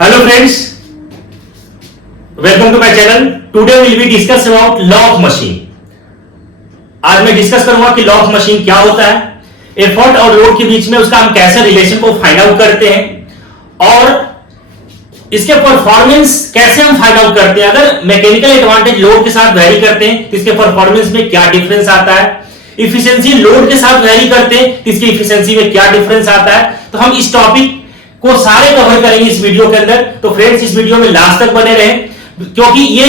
Hello friends, welcome to my channel. Today we will be discuss about law of machine. आज मैं discuss करूंगा कि law of machine क्या होता है, एफर्ट और लोड के बीच में उसका हम कैसे रिलेशन को फाइंड आउट करते हैं और इसके परफॉर्मेंस कैसे हम फाइंड आउट करते हैं। अगर मैकेनिकल एडवांटेज लोड के साथ वैरी करते हैं तो इसके परफॉर्मेंस में क्या डिफरेंस आता है, इफिशिएंसी लोड के साथ वैरी करते हैं तो इसकी इफिशिएंसी में क्या डिफरेंस आता है। तो हम इस टॉपिक को सारे कवर करेंगे इस वीडियो के अंदर। तो फ्रेंड्स इस वीडियो में लास्ट तक बने रहें, क्योंकि ये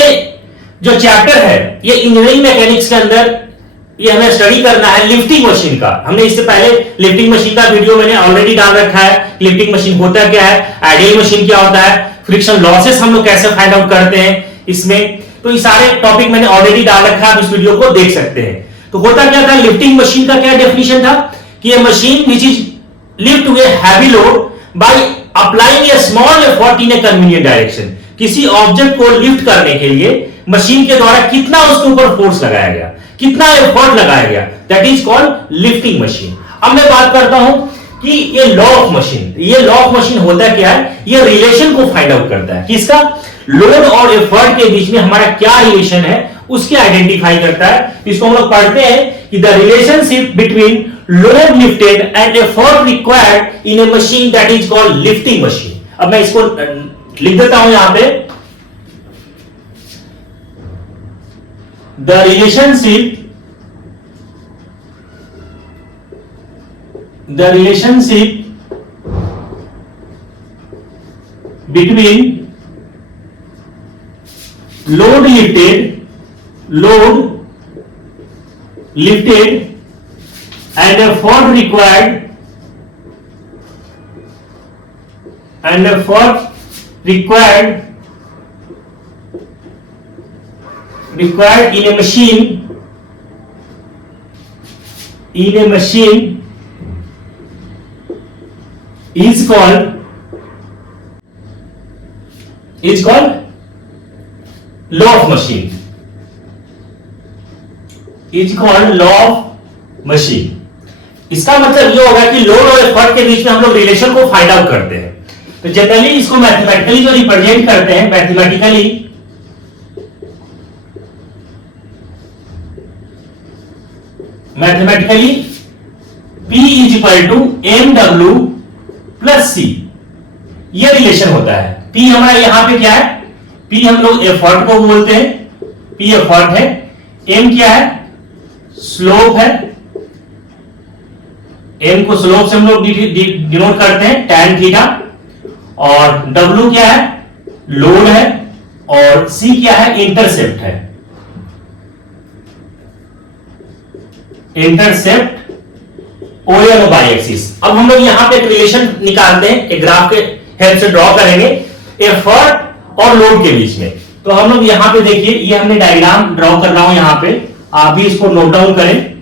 जो चैप्टर है ये इंजीनियरिंग मैकेनिक्स के अंदर ये हमें स्टडी करना है लिफ्टिंग मशीन का। हमने इससे पहले लिफ्टिंग मशीन का वीडियो मैंने ऑलरेडी डाल रखा है। लिफ्टिंग मशीन होता क्या है, आइडियल मशीन क्या होता है, फ्रिक्शन लॉसेस हम लोग कैसे फाइंड आउट करते हैं इसमें, तो ये सारे टॉपिक मैंने ऑलरेडी डाल रखा है, आप इस वीडियो को देख सकते हैं। तो होता क्या था, लिफ्टिंग मशीन का क्या डेफिनेशन था कि ये machine which is lift a heavy load by applying a small effort in a convenient direction। किसी ऑब्जेक्ट को लिफ्ट करने के लिए मशीन के द्वारा कितना उसके ऊपर फोर्स लगाया गया, कितना एफर्ट लगाया गया, that is called lifting machine. अब मैं बात करता हूं कि ये लॉ ऑफ मशीन, ये लॉ ऑफ मशीन होता क्या है, ये रिलेशन को फाइंड आउट करता है, किसका, लोड और एफर्ट के बीच में हमारा क्या रिलेशन है उसके आइडेंटिफाई करता है। इसको हम लोग पढ़ते हैं कि the relationship between load lifted and effort required in a machine that is called lifting machine। अब मैं इसको लिख देता हूं यहां पे, the relationship between load lifted and effort required in a machine is called law of machine, is called law of machine। इसका मतलब ये होगा कि लोड और एफर्ट के बीच में हम लोग रिलेशन को फाइंड आउट करते हैं। तो जनरली इसको मैथमेटिकली जो रिप्रेजेंट करते हैं, mathematically P is equal to mw plus C, ये रिलेशन होता है। P हमारा यहां पे क्या है, P हम लोग एफर्ट को बोलते हैं, P एफर्ट है, m क्या है, स्लोप है, m को स्लोप से हम लोग डिनोट करते हैं tan थीटा, और w क्या है, लोड है, और c क्या है, इंटरसेप्ट है, इंटरसेप्ट OL बाई एक्सिस। अब हम लोग यहां पे एक रिलेशन निकालते हैं, एक ग्राफ के हेल्प से ड्रॉ करेंगे एफर्ट और लोड के बीच में। तो हम लोग यहां पे देखिए, ये हमने डायग्राम ड्रॉ कर रहा हूं यहां पे, आप भी इसको नोट डाउन करें।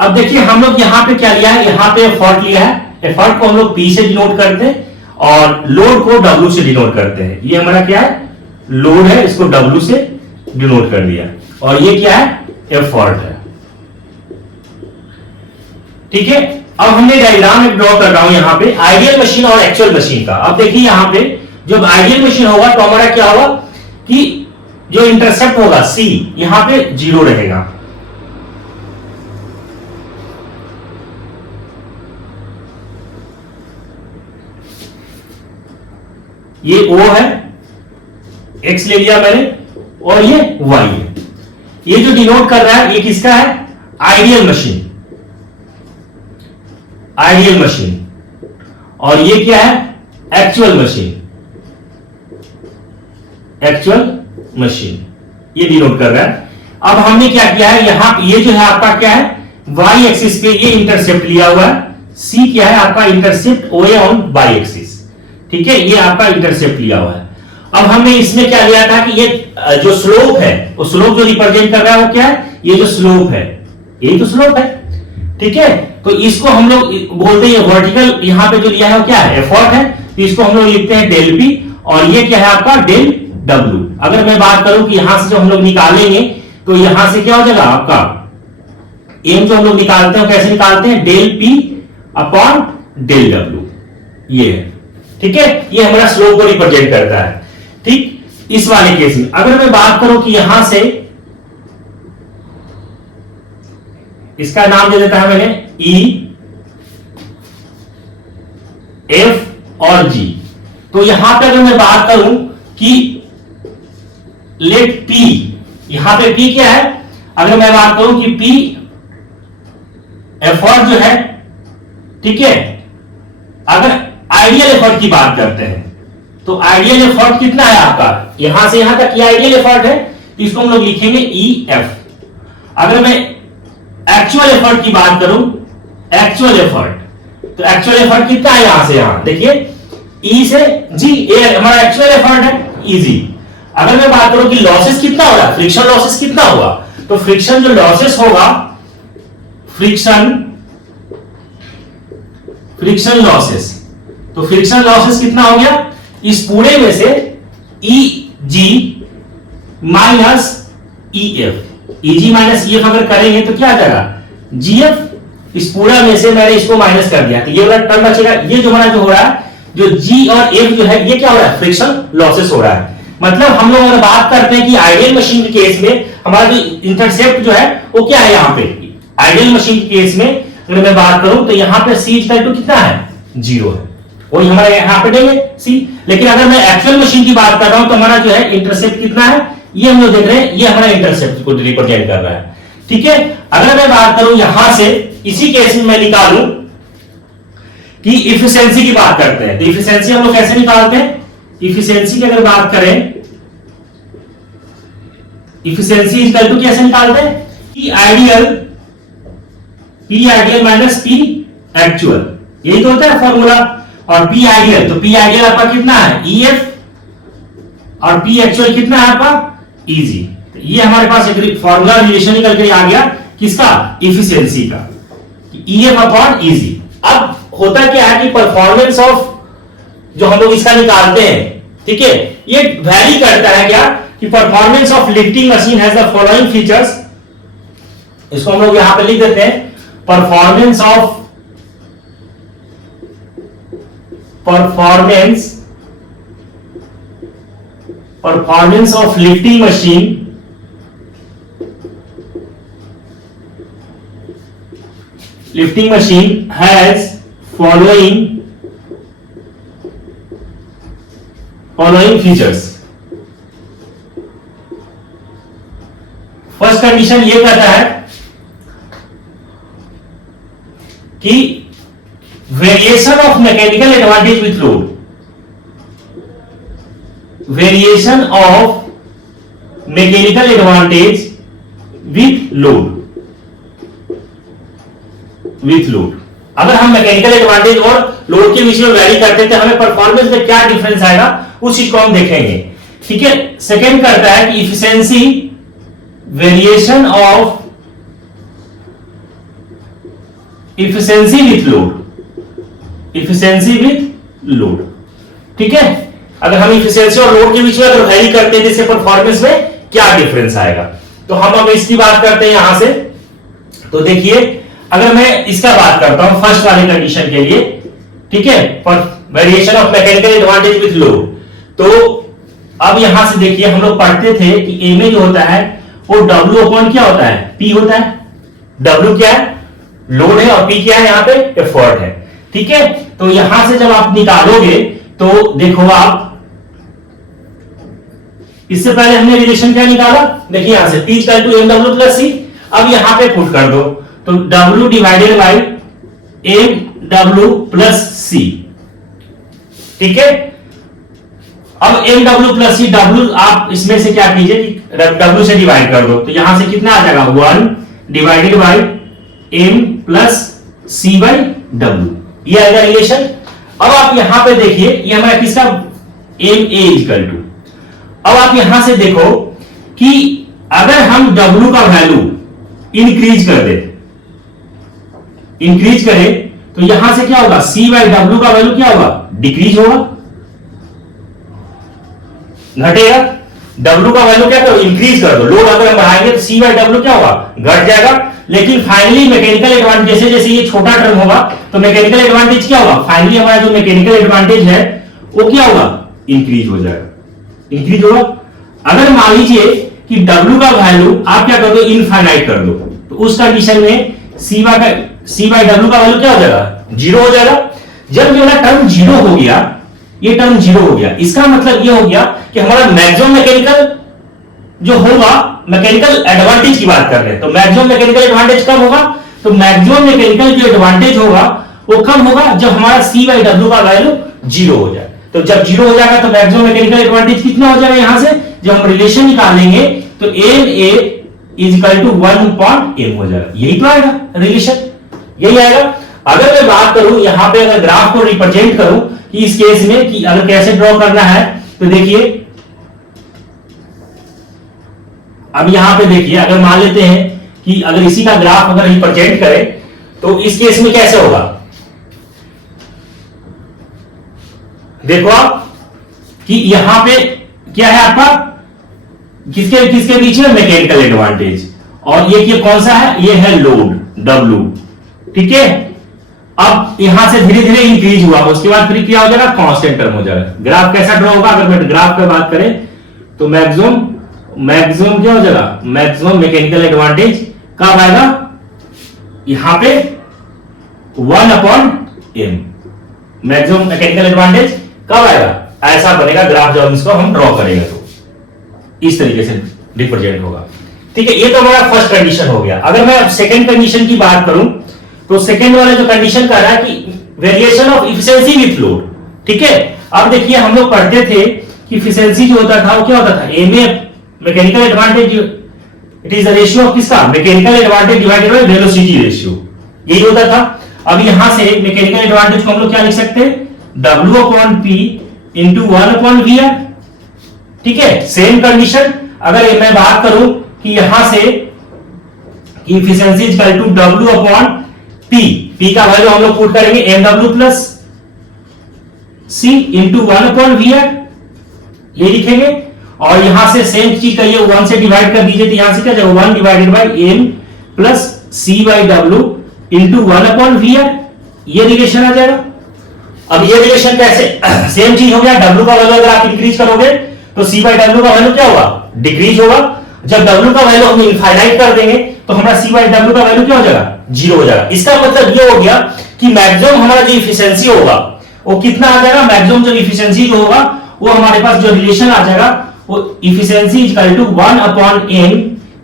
अब देखिए हम लोग यहां पे क्या लिया है, यहां पे एफर्ट लिया है, एफर्ट को हम लोग P से डिनोट करते हैं और लोड को W से डिनोट करते हैं। ये हमारा क्या है, लोड है, इसको W से डिनोट कर दिया, और ये क्या है, एफर्ट है। ठीक है, अब हमने डायग्राम एक ड्रॉ कर रहा हूं यहां पे आइडियल मशीन और एक्चुअल मशीन का। अब देखिए यहां पे जब आइडियल मशीन होगा तो हमारा क्या होगा कि जो इंटरसेप्ट होगा C यहां पे 0 रहेगा, ये O है, X ले लिया मैंने, और ये Y है। ये जो डिनोट कर रहा है ये किसका है, आइडियल मशीन, और ये क्या है, एक्चुअल मशीन, ये डिनोट कर रहा है। अब हमने क्या किया है, यहां ये जो है आपका क्या है, Y एक्सिस पे ये इंटरसेप्ट लिया हुआ है, C क्या है आपका intercept OA on by axis. ठीक है, ये आपका इंटरसेप्ट लिया हुआ है। अब हमने इसमें क्या लिया था कि ये जो स्लोप है, वो स्लोप जो रिप्रेजेंट कर रहा है वो क्या है, ये जो स्लोप है, यही तो स्लोप है। ठीक है, तो इसको हम लोग बोलते हैं वर्टिकल, यहां पे जो लिया है वो क्या है, एफर्ट है, तो इसको हम लोग लिखते हैं डेल P, और ये क्या है आपका डेल W। अगर मैं बात करूं कि यहां से जो हम लोग निकालेंगे तो यहां से क्या हो जाएगा आपका एम जो हम लोग निकालते हैं कैसे निकालते हैं, del P upon del W। ये है, ठीक है, ये हमारा स्लोप को रिप्रेजेंट करता है। ठीक, इस वाले केस में अगर मैं बात करूं कि यहां से इसका नाम दे देता है मैंने ई, एफ और जी। तो यहां पे अगर मैं बात करूं कि लेट पी, यहां पे पी क्या है, अगर मैं बात करूं कि पी एफर्ट जो है, ठीक है, अगर आइडियल एफर्ट की बात करते हैं तो आइडियल एफर्ट कितना है आपका, यहां से यहां तक ये आइडियल एफर्ट है, तो इसको हम लोग लिखेंगे ई एफ। अगर मैं एक्चुअल एफर्ट की बात करूं, एक्चुअल एफर्ट, तो एक्चुअल एफर्ट कितना है, यहां से यहां देखिए ई से जी, ए हमारा एक्चुअल एफर्ट है, इजी। अगर मैं बात करूं कि लॉसेस कितना हो रहा है, फ्रिक्शन लॉसेस कितना हुआ, तो फ्रिक्शन जो लॉसेस होगा, फ्रिक्शन लॉसेस, तो फ्रिक्शन लॉसेस कितना हो गया, इस पूरे में से ई जी माइनस ई एफ, ई जी माइनस ई एफ अगर करेंगे तो क्या आ जाएगा, जी एफ, इस पूरा में से मैंने इसको माइनस कर दिया, तो ये वाला टर्म बचेगा। ये जो हमारा जो हो रहा है, जो जी और एफ जो है, ये क्या हो रहा है, फ्रिक्शन लॉसेस हो रहा है। मतलब हम लोग अगर बात करते हैं कि आइडियल मशीन के केस में हमारा जो इंटरसेप्ट जो है वो क्या है, यहां पे आइडियल मशीन के केस में अगर मैं बात करूं तो यहां पे सी इक्वल टू कितना है, 0 है, वही हमारे यहां पे देंगे सी। लेकिन अगर मैं एक्चुअल मशीन की बात कर रहा हूं तो हमारा जो है इंटरसेप्ट कितना है, ये हम लोग देख रहे हैं, ये हमारा इंटरसेप्ट को रिप्रेजेंट कर रहा है। ठीक है, अगर मैं बात करूं यहां से, इसी केस में मैं निकालूं कि इफिशिएंसी की बात करते हैं, तो इफिशिएंसी हम लोग कैसे निकालते हैं, इफिशिएंसी की अगर बात करें, इफिशिएंसी इक्वल टू कैसे निकालते हैं, P ideal minus P actual, यही तो होता है फॉर्मूला। और पी आइडियल, तो पी आइडियल आपका कितना है, ई एफ, और पी एक्चुअल कितना है आपका, इजी। तो ये हमारे पास एक फॉर्मूला रिलेशन निकल के आ गया, किसका, इफिशिएंसी का, ई एफ अपॉन इजी। अब होता क्या है कि परफॉर्मेंस ऑफ जो हम लोग इसका निकालते हैं, ठीक है, ये वैरी करता है क्या, कि performance of lifting machine has the following features, इसको हम लोग यहां पे लिख देते हैं, performance of lifting machine has following features. First condition ये कहता है कि variation of mechanical advantage with load, variation of mechanical advantage with load, अगर हम मैकेनिकल एडवांटेज और लोड के बीच में वैरी करते हैं तो हमें परफॉर्मेंस में क्या डिफरेंस आएगा, उस चीज को हम देखेंगे। ठीक है, सेकेंड करता है कि efficiency, variation of efficiency with load, ठीक है, अगर हम इफिशिएंसी और लोड के बीच में अगर वैरी करते हैं जैसे परफॉर्मेंस में क्या डिफरेंस आएगा। तो हम अब इसकी बात करते हैं यहां से, तो देखिए अगर मैं इसका बात करता हूं फर्स्ट वाले कंडीशन के लिए, ठीक है, variation of mechanical advantage with load, तो अब यहां से देखिए हम लोग पढ़ते थे कि ए में जो होता है वो W अपॉन क्या होता है, P होता है। W क्या है, लोड है, और P क्या है, यहां पे एफर्ट है। ठीक है, तो यहां से जब आप निकालोगे तो देखो आप, इससे पहले हमने रिलेशन क्या निकाला, देखिए यहां से P equal to MW plus C, अब यहां पे पुट कर दो, तो W divided by MW plus C, ठीक है। अब MW प्लस C, W आप इसमें से क्या कीजिए कि W से डिवाइड कर दो, तो यहां से कितना आ जाएगा, 1 divided by M plus C by W, ये आएगा रिलेशन। अब आप यहां पे देखिए ये हमारा किसका, MA इक्वल टू, अब आप यहां से देखो कि अगर हम W का वैल्यू इंक्रीज करें तो यहां से क्या होगा, C बाई W का वैल्यू क्या होगा, डिक्रीज होगा, घटेगा। W का वैल्यू क्या करो, इंक्रीज कर दो, लोड अगर हम बढ़ाएंगे तो C बाई W क्या होगा, घट जाएगा। लेकिन फाइनली मैकेनिकल एडवांटेज, जैसे जैसे ये छोटा टर्म होगा तो मैकेनिकल एडवांटेज क्या होगा, फाइनली हमारा जो मैकेनिकल एडवांटेज है वो क्या होगा, इंक्रीज हो जाएगा, इंक्रीज होगा। अगर मान लीजिए कि W का वैल्यू आप क्या कर दो, इनफाइनाइट कर दो, तो उस कंडीशन में C बाय W का वैल्यू क्या हो जाएगा, जीरो हो जाएगा। जब ये वाला टर्म जीरो हो गया, ये टर्म जीरो हो गया, इसका मतलब ये हो गया कि हमारा मैक्सिमम मैकेनिकल जो होगा, मैकेनिकल एडवांटेज की बात कर रहे हैं, तो मैक्सिमम मैकेनिकल एडवांटेज कब होगा, तो मैक्सिमम मैकेनिकल जो एडवांटेज होगा वो कब होगा, जब हमारा C बाय W का वैल्यू जीरो हो जाए। तो जब जीरो हो जाएगा तो मैक्सिमम मैकेनिकल एडवांटेज कितना हो जाएगा, यहां से जब हम रिलेशन निकालेंगे तो MA is equal to 1/m हो जाएगा, यही तो आएगा रिलेशन, यही आएगा। अगर मैं बात करूं यहां पे, अगर ग्राफ को रिप्रेजेंट करूं कि इस केस में कि अगर कैसे ड्रॉ करना है, तो देखिए अब यहां पे देखिए, अगर मान लेते हैं कि अगर इसी का ग्राफ अगर रिप्रेजेंट करें तो इस केस में कैसे होगा, देखो आप कि यहां पे क्या है आपका, किसके किसके बीच में मैकेनिकल एडवांटेज, और ये कौन सा है, ये है लोड W, ठीक है। अब यहां से धीरे धीरे इंक्रीज हुआ, उसके बाद फिर क्या हो जाएगा, कांस्टेंट टर्म हो जाएगा। ग्राफ कैसा ड्रॉ होगा, अगर मैं ग्राफ की बात करें तो मैक्सिमम क्या हो जाएगा, मैक्सिमम मैकेनिकल एडवांटेज कब आएगा, यहां पे 1/m, मैक्सिमम मैकेनिकल एडवांटेज कब आएगा, ऐसा बनेगा ग्राफ जब इसको हम ड्रॉ करेंगे तो इस तरीके से रिप्रेजेंट होगा, ठीक है। ये तो हमारा फर्स्ट कंडीशन हो गया। अगर मैं सेकंड कंडीशन की बात करूं तो सेकंड वाला जो कंडीशन कर रहा है कि variation of efficiency with load, ठीक है। अब देखिए हम लोग पढ़ते थे कि इफिशिएंसी जो होता था वो क्या होता था, MA mechanical advantage, it is the ratio of किसका, mechanical advantage divided by velocity ratio, यही होता था। अब यहां से मैकेनिकल एडवांटेज को हम लोग क्या लिख सकते हैं, W/P इंटू 1/VR, ठीक है। सेम कंडीशन अगर मैं बात करूं कि यहां से efficiency is equal to W/P, P का वैल्यू हम लोग पुट करेंगे MW plus C into 1/VR, ये लिखेंगे। और यहां से सेम चीज करिए, 1 से डिवाइड कर दीजिए, तो यहां से क्या जाएगा, 1 divided by M plus C by W into 1/VR, ये रिलेशन आ जाएगा। अब ये रिलेशन कैसे, सेम चीज हो गया, W का वैल्यू अगर आप इंक्रीज करोगे तो C बाय W का वैल्यू क्या होगा, डिक्रीज होगा। जब W का वैल्यू हम इनफाइनाइट कर देंगे तो हमारा C बाय W का वैल्यू क्या हो जाएगा, जीरो हो जाएगा। इसका मतलब ये हो गया कि मैक्सिमम हमारा जो इफिशिएंसी होगा वो कितना आ जाएगा, मैक्सिमम जो इफिशिएंसी जो होगा वो हमारे पास जो रिलेशन आ जाएगा वो efficiency is equal to 1/m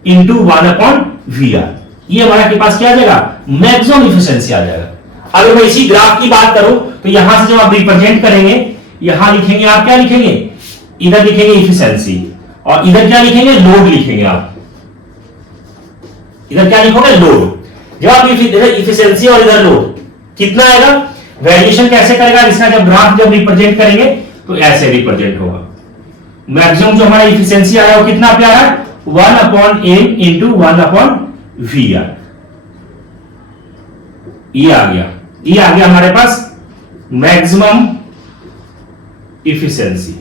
into 1/VR, ये हमारे के पास क्या आ जाएगा, मैक्सिमम इफिशिएंसी आ जाएगा। अगर मैं इसी ग्राफ की बात करूं तो यहां से जब आप रिप्रेजेंट करेंगे, यहां लिखेंगे आप क्या लिखेंगे, इधर लिखेंगे इफिशिएंसी और इधर क्या लिखेंगे, लोड लिखेंगे आप, इधर क्या लिखोगे, लोड। जब आप इधर इफिशिएंसी और इधर लोड कितना आएगा, वेरिएशन कैसे करेगा, इसका जब ग्राफ जब रिप्रेजेंट करेंगे तो ऐसे रिप्रेजेंट होगा। मैक्सिमम जो हमारा इफिशिएंसी आया वो कितना पे आ रहा है, 1/m इंटू 1/VR, ये आ गया हमारे पास मैक्सिमम इफिशिएंसी,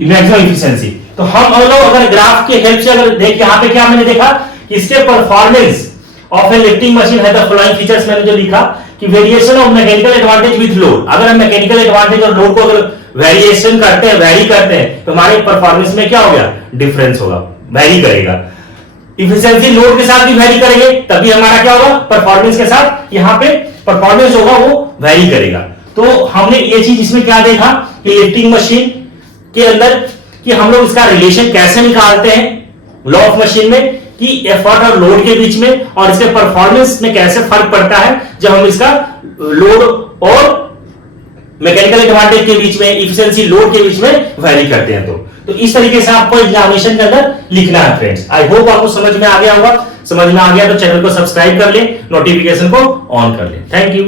मैक्सिमम इफिशिएंसी। तो हम लोग अगर ग्राफ के हेल्प से अगर देख, यहां पे क्या मैंने देखा कि इसके performance of A lifting machine है द फॉलोइंग फीचर्स, मैंने जो लिखा कि variation of mechanical advantage with load, अगर हम मैकेनिकल एडवांटेज और लोड को अगर वेरिएशन करते हैं, वेरी करते हैं, तो हमारे परफॉर्मेंस में क्या हो गया, डिफरेंस होगा, वेरी करेगा। इफिशिएंसी लोड के साथ भी वेरी करेंगे तभी हमारा क्या होगा, परफॉर्मेंस के साथ यहां पे परफॉर्मेंस होगा वो वेरी करेगा। तो हमने ये चीज इसमें क्या देखा कि लिफ्टिंग मशीन के अंदर कि हम लोग इसका रिलेशन कैसे निकालते हैं लॉ ऑफ मशीन में, कि एफर्ट और लोड के बीच में और इसके परफॉर्मेंस में कैसे फर्क पड़ता है जब हम इसका लोड और मैकेनिकल एडवांटेज के बीच में, इफिशिएंसी लोड के बीच में वेरी करते हैं। तो इस तरीके से आपको एग्जामिनेशन के अंदर लिखना है फ्रेंड्स। आई होप आपको समझ में आ गया होगा, समझ में आ गया तो चैनल को सब्सक्राइब कर ले, नोटिफिकेशन को ऑन कर ले। Thank you.